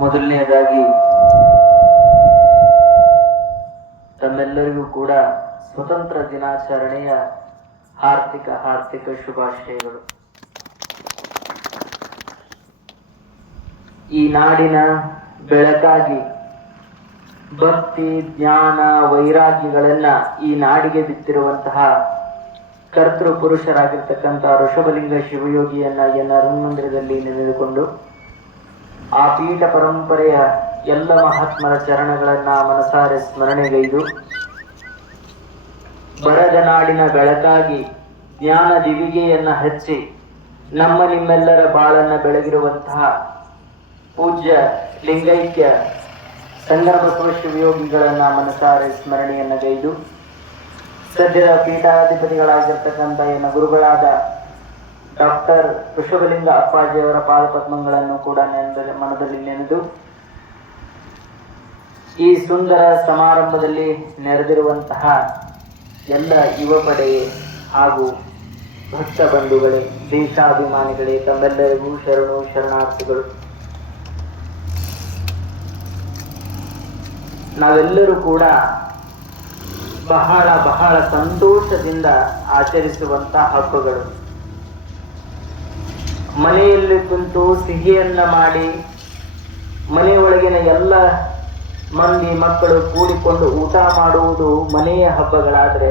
ಮೊದಲನೆಯದಾಗಿ ತಮ್ಮೆಲ್ಲರಿಗೂ ಕೂಡ ಸ್ವತಂತ್ರ ದಿನಾಚರಣೆಯ ಹಾರ್ದಿಕ ಶುಭಾಶಯಗಳು. ಈ ನಾಡಿನ ಬೆಳಕಾಗಿ ಭಕ್ತಿ, ಜ್ಞಾನ, ವೈರಾಗ್ಯಗಳನ್ನ ಈ ನಾಡಿಗೆ ಬಿತ್ತಿರುವಂತಹ ಕರ್ತೃ ಪುರುಷರಾಗಿರ್ತಕ್ಕಂಥ ಋಷಭಲಿಂಗ ಶಿವಯೋಗಿಯನ್ನ ಹನುಮಂದಿರದಲ್ಲಿ ನೆನೆದುಕೊಂಡು ಆ ಪೀಠ ಪರಂಪರೆಯ ಎಲ್ಲ ಮಹಾತ್ಮರ ಚರಣಗಳನ್ನ ಮನಸಾರೆ ಸ್ಮರಣೆಗೈದು ಬರದ ನಾಡಿನ ಬೆಳಕಾಗಿ ಜ್ಞಾನ ದಿವಿಗೆಯನ್ನ ಹಚ್ಚಿ ನಮ್ಮ ನಿಮ್ಮೆಲ್ಲರ ಬಾಳನ್ನ ಬೆಳಗಿರುವಂತಹ ಪೂಜ್ಯ ಲಿಂಗೈಕ್ಯ ಸಂಗಮಬಸವ ಶಿವಯೋಗಿಗಳನ್ನ ಮನಸಾರೆ ಸ್ಮರಣೆಯನ್ನ ಗೈದು ಸದ್ಯದ ಪೀಠಾಧಿಪತಿಗಳಾಗಿರ್ತಕ್ಕಂಥ ಎನ್ನ ಗುರುಗಳಾದ ಡಾಕ್ಟರ್ ಋಷಭಲಿಂಗ ಅಪ್ಪಾಜಿಯವರ ಪಾದಪದ್ಮಗಳನ್ನು ಕೂಡ ಮನದಲ್ಲಿ ನೆನೆದು ಈ ಸುಂದರ ಸಮಾರಂಭದಲ್ಲಿ ನೆರೆದಿರುವಂತಹ ಎಲ್ಲ ಯುವ ಪಡೆ ಹಾಗೂ ಭಕ್ತ ಬಂಧುಗಳೇ, ದೇಶಾಭಿಮಾನಿಗಳೇ, ತಮ್ಮೆಲ್ಲರಿಗೂ ಶರಣಾರ್ಥಿಗಳು. ನಾವೆಲ್ಲರೂ ಕೂಡ ಬಹಳ ಸಂತೋಷದಿಂದ ಆಚರಿಸುವಂತಹ ಹಬ್ಬಗಳು. ಮನೆಯಲ್ಲಿ ಕುಂತು ಸಿಹಿಯನ್ನ ಮಾಡಿ ಮನೆಯೊಳಗಿನ ಎಲ್ಲ ಮಂದಿ ಮಕ್ಕಳು ಕೂಡಿಕೊಂಡು ಊಟ ಮಾಡುವುದು ಮನೆಯ ಹಬ್ಬಗಳಾದ್ರೆ,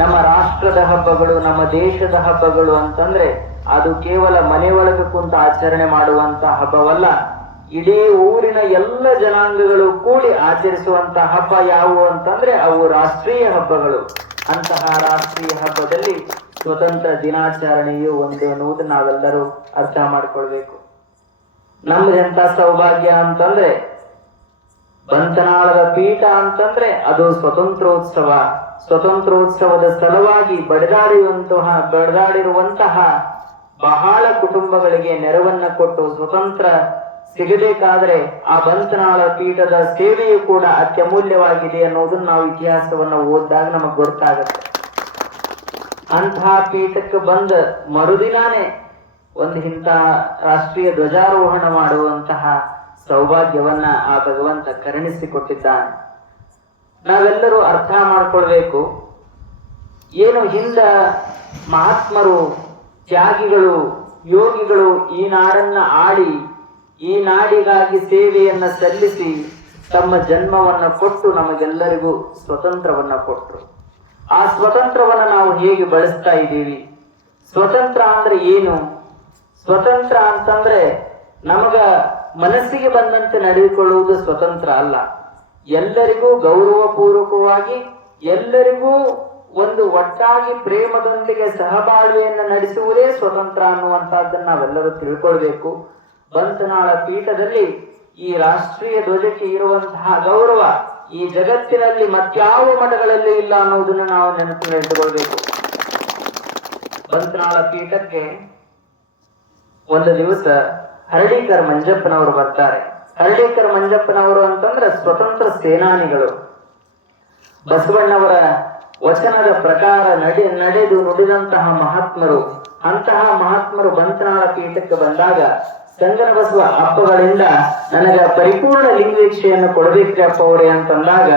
ನಮ್ಮ ರಾಷ್ಟ್ರದ ಹಬ್ಬಗಳು, ನಮ್ಮ ದೇಶದ ಹಬ್ಬಗಳು ಅಂತಂದ್ರೆ ಅದು ಕೇವಲ ಮನೆಯೊಳಗೆ ಕುಂತು ಆಚರಣೆ ಮಾಡುವಂತ ಹಬ್ಬವಲ್ಲ. ಇಡೀ ಊರಿನ ಎಲ್ಲ ಜನಾಂಗಗಳು ಕೂಡಿ ಆಚರಿಸುವಂತ ಹಬ್ಬ ಯಾವುವು ಅಂತಂದ್ರೆ ಅವು ರಾಷ್ಟ್ರೀಯ ಹಬ್ಬಗಳು. ಅಂತಹ ರಾಷ್ಟ್ರೀಯ ಹಬ್ಬದಲ್ಲಿ ಸ್ವತಂತ್ರ ದಿನಾಚರಣೆಯು ಒಂದು ಅನ್ನುವುದು ನಾವೆಲ್ಲರೂ ಅರ್ಥ ಮಾಡ್ಕೊಳ್ಬೇಕು. ನಮ್ದೆಂತ ಸೌಭಾಗ್ಯ ಅಂತಂದ್ರೆ ಬಂತನಾಳದ ಪೀಠ ಅಂತಂದ್ರೆ ಅದು ಸ್ವತಂತ್ರೋತ್ಸವ. ಸ್ವತಂತ್ರೋತ್ಸವದ ಸಲುವಾಗಿ ಬಡಿದಾಡಿರುವಂತಹ ಬಹಳ ಕುಟುಂಬಗಳಿಗೆ ನೆರವನ್ನ ಕೊಟ್ಟು ಸ್ವತಂತ್ರ ಸಿಗಬೇಕಾದ್ರೆ ಆ ಬಂತನಾಳ ಪೀಠದ ಸೇವೆಯು ಕೂಡ ಅತ್ಯಮೂಲ್ಯವಾಗಿದೆ ಅನ್ನೋದನ್ನ ನಾವು ಇತಿಹಾಸವನ್ನ ಓದಿದಾಗ ನಮಗ್ ಗೊತ್ತಾಗುತ್ತೆ. ಅಂತಹ ಪೀಠಕ್ಕೆ ಬಂದ ಮರುದಿನಾನೇ ಒಂದು ಇಂಥ ರಾಷ್ಟ್ರೀಯ ಧ್ವಜಾರೋಹಣ ಮಾಡುವಂತಹ ಸೌಭಾಗ್ಯವನ್ನ ಆ ಭಗವಂತ ಕರುಣಿಸಿಕೊಟ್ಟಿದ್ದಾನೆ. ನಾವೆಲ್ಲರೂ ಅರ್ಥ ಮಾಡ್ಕೊಳ್ಬೇಕು, ಏನು ಹಿಂದ ಮಹಾತ್ಮರು, ತ್ಯಾಗಿಗಳು, ಯೋಗಿಗಳು ಈ ನಾಡನ್ನ ಆಡಿ ಈ ನಾಡಿಗಾಗಿ ಸೇವೆಯನ್ನ ಸಲ್ಲಿಸಿ ತಮ್ಮ ಜನ್ಮವನ್ನ ಕೊಟ್ಟು ನಮಗೆಲ್ಲರಿಗೂ ಸ್ವತಂತ್ರವನ್ನ ಕೊಟ್ಟರು. ಆ ಸ್ವತಂತ್ರವನ್ನ ನಾವು ಹೇಗೆ ಬಳಸ್ತಾ ಇದ್ದೀವಿ? ಸ್ವತಂತ್ರ ಅಂದ್ರೆ ಏನು? ಸ್ವತಂತ್ರ ಅಂತಂದ್ರೆ ನಮಗ ಮನಸ್ಸಿಗೆ ಬಂದಂತೆ ನಡೆದುಕೊಳ್ಳುವುದು ಸ್ವತಂತ್ರ ಅಲ್ಲ. ಎಲ್ಲರಿಗೂ ಗೌರವಪೂರ್ವಕವಾಗಿ, ಎಲ್ಲರಿಗೂ ಒಂದು ಒಟ್ಟಾಗಿ ಪ್ರೇಮದೊಂದಿಗೆ ಸಹಬಾಳ್ವೆಯನ್ನು ನಡೆಸುವುದೇ ಸ್ವತಂತ್ರ ಅನ್ನುವಂತಹದ್ದನ್ನು ನಾವೆಲ್ಲರೂ ತಿಳ್ಕೊಳ್ಬೇಕು. ಬಂತನಾಳ ಪೀಠದಲ್ಲಿ ಈ ರಾಷ್ಟ್ರೀಯ ಧ್ವಜಕ್ಕೆ ಇರುವಂತಹ ಗೌರವ ಈ ಜಗತ್ತಿನಲ್ಲಿ ಮತ್ಯಾವ ಮಠಗಳಲ್ಲಿ ಇಲ್ಲ ಅನ್ನೋದನ್ನ ನಾವು ನೆನಪಿಟ್ಟುಕೊಳ್ಬೇಕು. ಬಂತನಾಳ ಪೀಠಕ್ಕೆ ಒಂದು ದಿವಸ ಹರಳೀಕರ್ ಮಂಜಪ್ಪನವರು ಬರ್ತಾರೆ. ಹರಳೀಕರ್ ಮಂಜಪ್ಪನವರು ಅಂತಂದ್ರೆ ಸ್ವತಂತ್ರ ಸೇನಾನಿಗಳು. ಬಸವಣ್ಣವರ ವಚನದ ಪ್ರಕಾರ ನಡೆದು ನುಡಿದಂತಹ ಮಹಾತ್ಮರು. ಅಂತಹ ಮಹಾತ್ಮರು ಬಂತನಾಳ ಪೀಠಕ್ಕೆ ಬಂದಾಗ ಸಂಗನ ಬಸವ ಅಪ್ಪಗಳಿಂದ ನನಗ ಪರಿಪೂರ್ಣ ಲಿಂಗದೀಕ್ಷೆಯನ್ನು ಕೊಡಬೇಕಪ್ಪ ಅವರೇ ಅಂತಂದಾಗ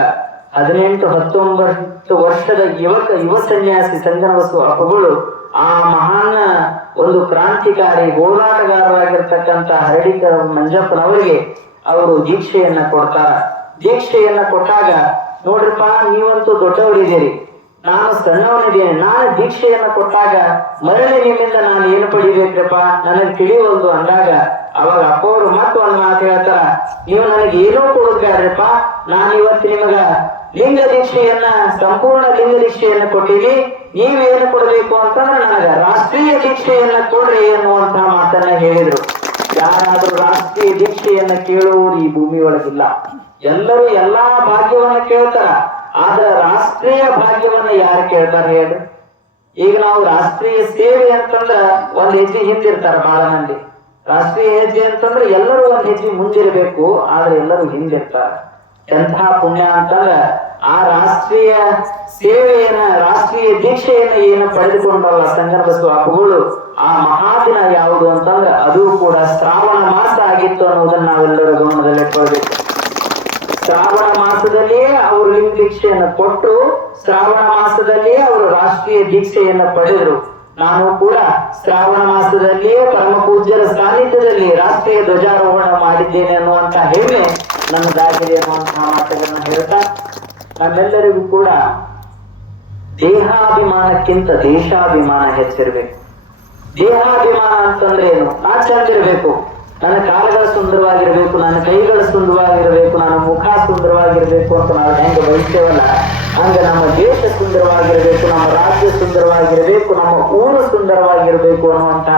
18-19 ವರ್ಷದ ಯುವ ಸನ್ಯಾಸಿ ಸಂಗನ ಬಸವ ಅಪ್ಪಗಳು ಆ ಮಹಾನ್ ಒಂದು ಕ್ರಾಂತಿಕಾರಿ ಹೋರಾಟಗಾರರಾಗಿರ್ತಕ್ಕಂಥ ಹರಳೀಕರ್ ಮಂಜಪ್ಪನವರಿಗೆ ಅವರು ದೀಕ್ಷೆಯನ್ನ ಕೊಡ್ತಾರ. ದೀಕ್ಷೆಯನ್ನ ಕೊಟ್ಟಾಗ, ನೋಡ್ರಿಪ್ಪ, ನೀವಂತೂ ದೊಡ್ಡವರಿದ್ದೀರಿ, ನಾನು ಸಣ್ಣವನಿದ್ದೇನೆ, ನಾನು ದೀಕ್ಷೆಯನ್ನ ಕೊಟ್ಟಾಗ ಮರಳಿ ನಿಮ್ಮಿಂದ ನಾನು ಏನು ಪಡಿಬೇಕ್ರಪ್ಪ, ನನಗೆ ತಿಳಿಯುವುದು ಅಂದಾಗ ಅವಾಗ ಅಪ್ಪ ಅವರು ಮತ್ತೆ ಒಂದು ಮಾತು ಹೇಳ್ತಾರ, ನೀವು ನನಗೆ ಏನೂ ಕೊಡುತ್ತಾರ್ರಪ್ಪ, ನಾನು ಇವತ್ತು ನಿಮಗ ಲಿಂಗ ದೀಕ್ಷೆಯನ್ನ, ಸಂಪೂರ್ಣ ಲಿಂಗ ದೀಕ್ಷೆಯನ್ನ ಕೊಟ್ಟಿವಿ, ನೀವೇನು ಕೊಡಬೇಕು ಅಂತಂದ್ರೆ ನನಗ ರಾಷ್ಟ್ರೀಯ ದೀಕ್ಷೆಯನ್ನ ಕೊಡ್ರಿ ಅನ್ನುವಂತಹ ಮಾತನ್ನ ಹೇಳಿದ್ರು. ಯಾರಾದ್ರೂ ರಾಷ್ಟ್ರೀಯ ದೀಕ್ಷೆಯನ್ನ ಕೇಳುವುದು ಈ ಭೂಮಿ ಒಳಗಿಲ್ಲ. ಎಲ್ಲರೂ ಎಲ್ಲಾ ಭಾಗ್ಯವನ್ನ ಕೇಳ್ತಾರ, ಆದ್ರೆ ರಾಷ್ಟ್ರೀಯ ಭಾಗ್ಯವನ್ನ ಯಾರು ಕೇಳ್ತಾರ ಹೇಳಿ? ಈಗ ನಾವು ರಾಷ್ಟ್ರೀಯ ಸೇವೆ ಅಂತಂದ್ರ ಒಂದ್ ಹೆಜ್ಜೆ ಹಿಂದಿರ್ತಾರ ಬಹಳ ಮಂದಿ. ರಾಷ್ಟ್ರೀಯ ಹೆಜ್ಜೆ ಅಂತಂದ್ರೆ ಎಲ್ಲರೂ ಒಂದ್ ಹೆಜ್ಜೆ ಮುಂದಿರ್ಬೇಕು, ಆದ್ರೆ ಎಲ್ಲರೂ ಹಿಂದಿರ್ತಾರ. ಎಂತಹ ಪುಣ್ಯ ಅಂತಂದ್ರ ಆ ರಾಷ್ಟ್ರೀಯ ಸೇವೆಯನ್ನ, ರಾಷ್ಟ್ರೀಯ ದೀಕ್ಷೆಯನ್ನ ಏನು ಪಡೆದುಕೊಂಡಲ್ಲ ಸಂಗನ ಬಸವ ಅಪ್ಪಗಳು, ಆ ಮಹಾದಿನ ಯಾವುದು ಅಂತಂದ್ರೆ ಅದು ಕೂಡ ಶ್ರಾವಣ ಮಾಸ ಆಗಿತ್ತು ಅನ್ನೋದನ್ನ ನಾವೆಲ್ಲರೂ ಗಮನದಲ್ಲಿಟ್ಕೊಳ್ಬೇಕು. ಶ್ರಾವಣ ಮಾಸದಲ್ಲಿಯೇ ಅವರು ಲಿಂಗ ದೀಕ್ಷೆಯನ್ನು ಕೊಟ್ಟು ಶ್ರಾವಣ ಮಾಸದಲ್ಲಿಯೇ ಅವರು ರಾಷ್ಟ್ರೀಯ ದೀಕ್ಷೆಯನ್ನು ಪಡೆದರು. ನಾನು ಕೂಡ ಶ್ರಾವಣ ಮಾಸದಲ್ಲಿಯೇ ಪರಮ ಪೂಜ್ಯರ ಸಾನ್ನಿಧ್ಯದಲ್ಲಿ ರಾಷ್ಟ್ರೀಯ ಧ್ವಜಾರೋಹಣ ಮಾಡಿದ್ದೇನೆ ಅನ್ನುವಂತ ಹೆಮ್ಮೆ ನನ್ನದಾಗಿದೆ ಅನ್ನುವಂತಹ ಮಾತುಗಳನ್ನ ಹೇಳ್ತಾ, ನಮ್ಮೆಲ್ಲರಿಗೂ ಕೂಡ ದೇಹಾಭಿಮಾನಕ್ಕಿಂತ ದೇಶಾಭಿಮಾನ ಹೆಚ್ಚಿರ್ಬೇಕು. ದೇಹಾಭಿಮಾನ ಅಂತಂದ್ರೆ ಏನು? ನಾ ಚಂದಿರ್ಬೇಕು, ನನ್ನ ಕಾಲುಗಳು ಸುಂದರವಾಗಿರ್ಬೇಕು, ನನ್ನ ಕೈಗಳು ಸುಂದರವಾಗಿರ್ಬೇಕು, ನನ್ನ ಮುಖ ಸುಂದರವಾಗಿರ್ಬೇಕು ಅಂತ ನಾವು ಹೆಂಗೆ ಬಯಸ್ತೇವಲ್ಲ, ಹಂಗ ನಮ್ಮ ದೇಶ ಸುಂದರವಾಗಿರ್ಬೇಕು, ನಮ್ಮ ರಾಜ್ಯ ಸುಂದರವಾಗಿರ್ಬೇಕು, ನಮ್ಮ ಊರು ಸುಂದರವಾಗಿರ್ಬೇಕು ಅನ್ನುವಂತ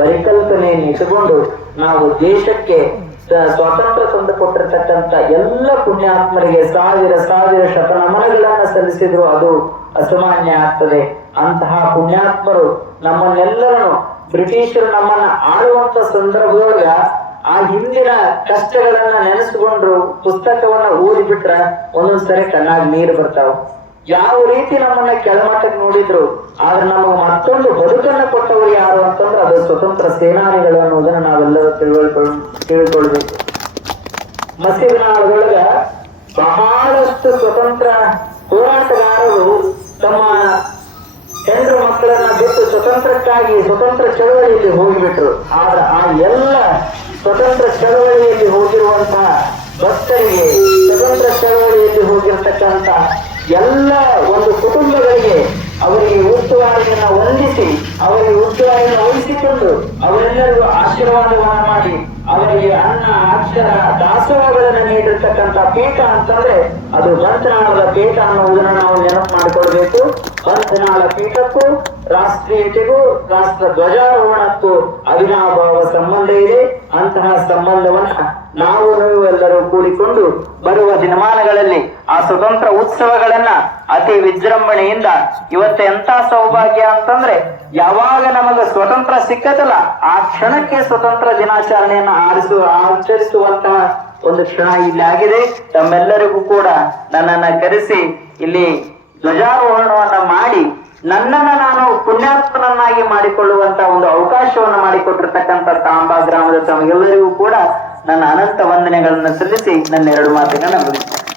ಪರಿಕಲ್ಪನೆಯನ್ನು ಇಟ್ಟುಕೊಂಡು ನಾವು ದೇಶಕ್ಕೆ ಸ್ವಾತಂತ್ರ್ಯ ತಂದು ಕೊಟ್ಟಿರ್ತಕ್ಕಂಥ ಎಲ್ಲ ಪುಣ್ಯಾತ್ಮರಿಗೆ ಸಾವಿರ ಸಾವಿರ ಶತನಮನಗಳನ್ನ ಸಲ್ಲಿಸಿದ್ರು ಅದು ಅಸಾಮಾನ್ಯ ಆಗ್ತದೆ. ಅಂತಹ ಪುಣ್ಯಾತ್ಮರು ನಮ್ಮನ್ನೆಲ್ಲರನ್ನು ಬ್ರಿಟಿಷರು ನಮ್ಮನ್ನ ಆಳುವಂತ ಸಂದರ್ಭದೊಳಗ ಆ ಹಿಂದಿನ ಕಷ್ಟಗಳನ್ನ ನೆನೆಸ್ಕೊಂಡ್ರು ಪುಸ್ತಕವನ್ನ ಓದಿಬಿಟ್ರ ಒಂದೊಂದ್ಸರಿ ಕಣ್ಣಾಗ ನೀರು ಬರ್ತಾವ. ಯಾವ ರೀತಿ ನಮ್ಮನ್ನ ಕೆಳಮಟ್ಟಕ್ಕೆ ನೋಡಿದ್ರು, ಆದ್ರೆ ನಮಗೆ ಮತ್ತೊಂದು ಬದುಕನ್ನ ಕೊಟ್ಟವರು ಯಾರು ಅಂತಂದ್ರೆ ಅದು ಸ್ವತಂತ್ರ ಸೇನಾನಿಗಳು ಅನ್ನೋದನ್ನ ನಾವೆಲ್ಲರೂ ತಿಳ್ಕೊಳ್ಬೇಕು. ಮಸೀದಿನಾಳದೊಳಗ ಬಹಳಷ್ಟು ಸ್ವತಂತ್ರ ಹೋರಾಟಗಾರರು ತಮ್ಮ ಹೆಣ್ಣು ಮಕ್ಕಳನ್ನ ಬಿಟ್ಟು ಸ್ವತಂತ್ರಕ್ಕಾಗಿ ಸ್ವತಂತ್ರ ಚಳವಳಿಯಲ್ಲಿ ಹೋಗಿಬಿಟ್ರು. ಆದ್ರೆ ಆ ಎಲ್ಲ ಸ್ವತಂತ್ರ ಚಳವಳಿಯಲ್ಲಿ ಹೋಗಿರುವಂತಹ ಭಕ್ತರಿಗೆ, ಸ್ವತಂತ್ರ ಚಳವಳಿಯಲ್ಲಿ ಹೋಗಿರ್ತಕ್ಕಂಥ ಎಲ್ಲ ಒಂದು ಕುಟುಂಬಗಳಿಗೆ ಅವರಿಗೆ ಉಸ್ತುವಾರಿಯನ್ನ ವಂದಿಸಿ, ಅವರಿಗೆ ಉಸ್ತುವಾರಿಯನ್ನು ವಹಿಸಿಕೊಂಡು ಅವರೆಲ್ಲರಿಗೂ ಆಶೀರ್ವಾದವನ್ನ ಮಾಡಿ ಅವರಿಗೆ ಅನ್ನ ಅಕ್ಷರ ದಾಸೋಹಗಳನ್ನು ನೀಡಿರ್ತಕ್ಕಂಥ ಪೀಠ ಅಂತಂದ್ರೆ ಅದು ಬಂತನಾಳದ ಪೀಠ ಅನ್ನುವುದನ್ನು ನಾವು ನೆನಪು ಮಾಡಿಕೊಳ್ಬೇಕು. ಬಂತನಾಳ ಪೀಠಕ್ಕೂ ರಾಷ್ಟ್ರೀಯತೆಗೂ ರಾಷ್ಟ್ರ ಧ್ವಜಾರೋಹಣಕ್ಕೂ ಅವಿನಾಭಾವ ಸಂಬಂಧ ಇದೆ. ಅಂತಹ ಸಂಬಂಧವನ್ನ ನಾವು ಎಲ್ಲರೂ ಕೂಡಿಕೊಂಡು ಬರುವ ದಿನಮಾನಗಳಲ್ಲಿ ಆ ಸ್ವತಂತ್ರ ಉತ್ಸವಗಳನ್ನ ಅತಿ ವಿಜೃಂಭಣೆಯಿಂದ ಇವತ್ತು ಎಂತ ಸೌಭಾಗ್ಯ ಅಂತಂದ್ರೆ ಯಾವಾಗ ನಮಗ ಸ್ವತಂತ್ರ ಸಿಕ್ಕದಲ್ಲ ಆ ಕ್ಷಣಕ್ಕೆ ಸ್ವತಂತ್ರ ದಿನಾಚರಣೆಯನ್ನ ಆಚರಿಸುವಂತಹ ಒಂದು ಕ್ಷಣ ಇಲ್ಲಿ ಆಗಿದೆ. ತಮ್ಮೆಲ್ಲರಿಗೂ ಕೂಡ ನನ್ನನ್ನ ಕರೆಸಿ ಇಲ್ಲಿ ಧ್ವಜಾರೋಹಣವನ್ನ ಮಾಡಿ ನನ್ನನ್ನ ನಾನು ಪುಣ್ಯಾತ್ಮನನ್ನಾಗಿ ಮಾಡಿಕೊಳ್ಳುವಂತ ಒಂದು ಅವಕಾಶವನ್ನು ಮಾಡಿಕೊಟ್ಟಿರ್ತಕ್ಕಂಥ ತಾಂಬಾ ಗ್ರಾಮದ ತಮಗೆಲ್ಲರಿಗೂ ಕೂಡ ನನ್ನ ಅನಂತ ವಂದನೆಗಳನ್ನು ಸಲ್ಲಿಸಿ ನನ್ನ ಎರಡು ಮಾತುಗಳನ್ನ ಮುಗಿಸ್ತೇನೆ.